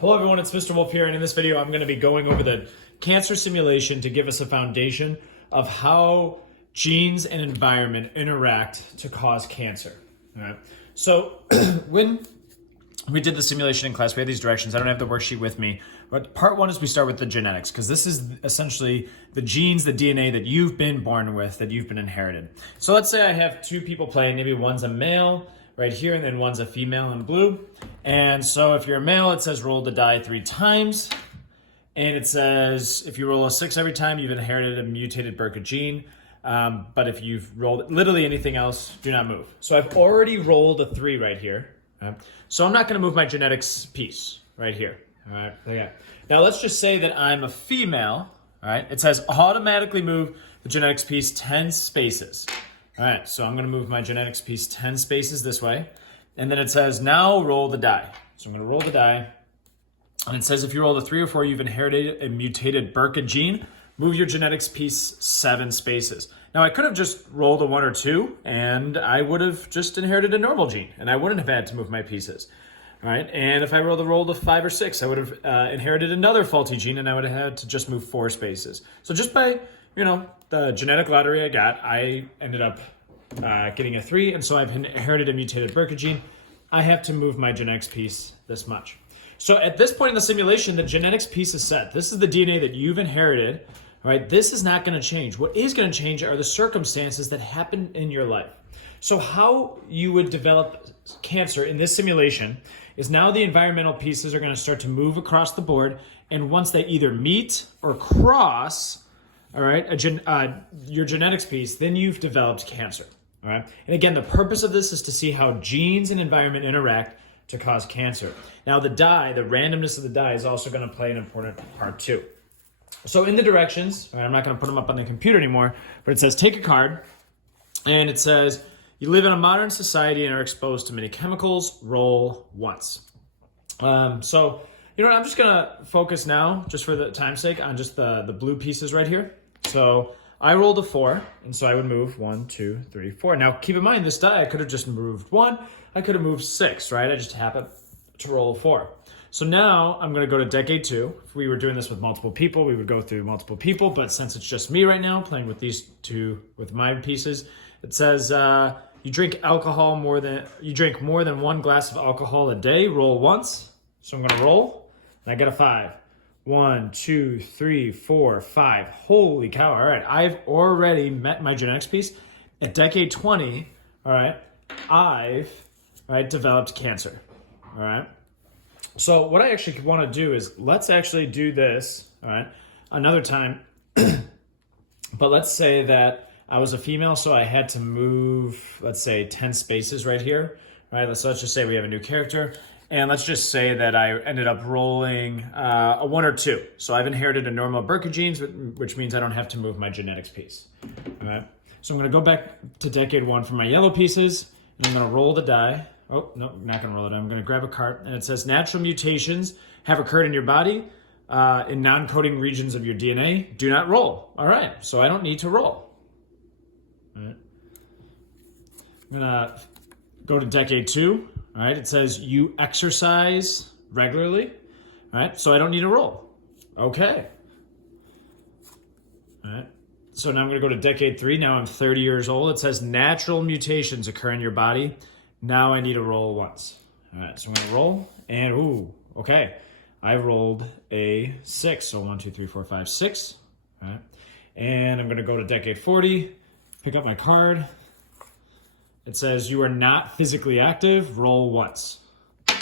Hello everyone, it's Mr. Wolf here, and in this video I'm going to be going over the cancer simulation to give us a foundation of how genes and environment interact to cause cancer. All right. So when we did the simulation in class, we had these directions. I don't have the worksheet with me, but part one is we start with the genetics, because this is essentially the genes, the DNA that you've been born with, that you've been inherited. So let's say I have two people playing, maybe one's a male right here, and then one's a female in blue. And so if you're a male, it says roll the die 3 times. And it says if you roll a 6 every time, you've inherited a mutated BRCA gene. But if you've rolled literally anything else, do not move. So I've already rolled a 3 right here. So I'm not gonna move my genetics piece right here. All right, okay. Now let's just say that I'm a female. All right, it says automatically move the genetics piece 10 spaces. All right, so I'm gonna move my genetics piece 10 spaces this way. And then it says, now roll the die. So I'm gonna roll the die. And it says if you roll a 3 or 4, you've inherited a mutated BRCA gene. Move your genetics piece 7 spaces. Now I could have just rolled a 1 or 2 and I would have just inherited a normal gene and I wouldn't have had to move my pieces. All right, and if I rolled a 5 or 6, I would have inherited another faulty gene and I would have had to just move 4 spaces. So just by, the genetic lottery I got, I ended up getting a 3, and so I've inherited a mutated BRCA gene. I have to move my genetics piece this much. So at this point in the simulation, the genetics piece is set. This is the DNA that you've inherited, all right? This is not gonna change. What is gonna change are the circumstances that happen in your life. So how you would develop cancer in this simulation is now the environmental pieces are gonna start to move across the board, and once they either meet or cross, all right, your genetics piece, then you've developed cancer. All right. And again, the purpose of this is to see how genes and environment interact to cause cancer. Now, the die, the randomness of the die is also going to play an important part too. So in the directions, I'm not going to put them up on the computer anymore, but it says take a card, and it says you live in a modern society and are exposed to many chemicals. Roll once. I'm just going to focus now, just for the time's sake, on just the blue pieces right here. So I rolled a 4, and so I would move 1, 2, 3, 4. Now, keep in mind, this die, I could have just moved 1. I could have moved 6, right? I just happened to roll a 4. So now I'm going to go to decade 2. If we were doing this with multiple people, we would go through multiple people. But since it's just me right now, playing with these two, with my pieces, it says you drink more than 1 glass of alcohol a day. Roll once. So I'm going to roll, and I get a 5. 1, 2, 3, 4, 5. Holy cow. All right. I've already met my genetics piece. At decade 20, all right, I've developed cancer. All right. So what I actually want to do is let's actually do this, all right, another time. But let's say that I was a female, so I had to move, let's say, 10 spaces right here. All right. Let's just say we have a new character. And let's just say that I ended up rolling a 1 or 2. So I've inherited a normal BRCA genes, which means I don't have to move my genetics piece. All right. So I'm going to go back to decade 1 for my yellow pieces, and I'm going to roll the die. Oh, no, I'm not going to roll it. I'm going to grab a card, and it says natural mutations have occurred in your body in non-coding regions of your DNA. Do not roll. All right. So I don't need to roll. All right. I'm going to go to decade 2. All right, it says you exercise regularly. All right, so I don't need to roll. Okay. All right, so now I'm going to go to decade 3. Now I'm 30 years old. It says natural mutations occur in your body. Now I need to roll once. All right, so I'm going to roll, and ooh, okay. I rolled a 6, so 1, 2, 3, 4, 5, 6. All right, and I'm going to go to decade 40, pick up my card. It says you are not physically active, roll once. All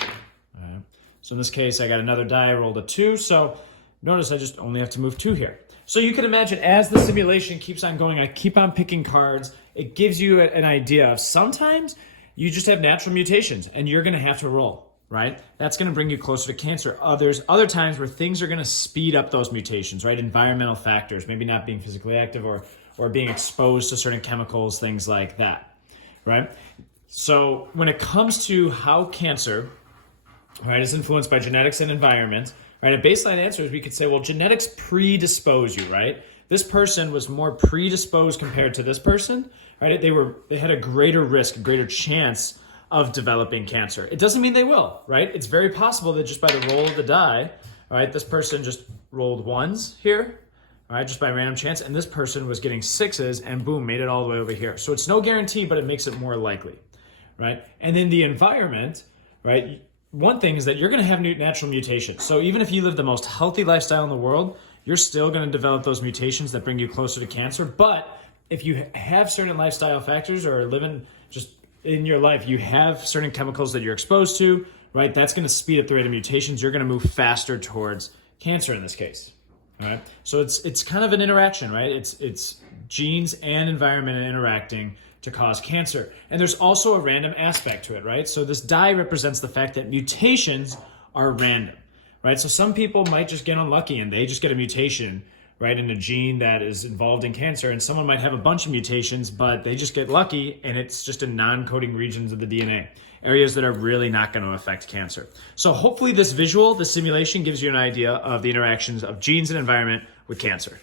right. So in this case, I got another die, I rolled a 2. So notice I just only have to move 2 here. So you can imagine as the simulation keeps on going, I keep on picking cards. It gives you an idea of sometimes you just have natural mutations and you're gonna have to roll, right? That's gonna bring you closer to cancer. There's other times where things are gonna speed up those mutations, right? Environmental factors, maybe not being physically active or being exposed to certain chemicals, things like that. Right? So when it comes to how cancer, right, is influenced by genetics and environment, right, a baseline answer is we could say, well, genetics predispose you, right? This person was more predisposed compared to this person, right? They had a greater risk, a greater chance of developing cancer. It doesn't mean they will, right? It's very possible that just by the roll of the die, all right, this person just rolled ones here, all right, just by random chance, and this person was getting sixes and boom, made it all the way over here. So it's no guarantee, but it makes it more likely, right? And in the environment, right, one thing is that you're going to have natural mutations. So even if you live the most healthy lifestyle in the world, you're still going to develop those mutations that bring you closer to cancer. But if you have certain lifestyle factors or living just in your life, you have certain chemicals that you're exposed to, right? That's going to speed up the rate of mutations. You're going to move faster towards cancer in this case. All right. So it's kind of an interaction, right? It's genes and environment interacting to cause cancer. And there's also a random aspect to it, right? So this die represents the fact that mutations are random, right? So some people might just get unlucky and they just get a mutation, right, in a gene that is involved in cancer, and someone might have a bunch of mutations, but they just get lucky and it's just in non-coding regions of the DNA, areas that are really not going to affect cancer. So hopefully this simulation gives you an idea of the interactions of genes and environment with cancer.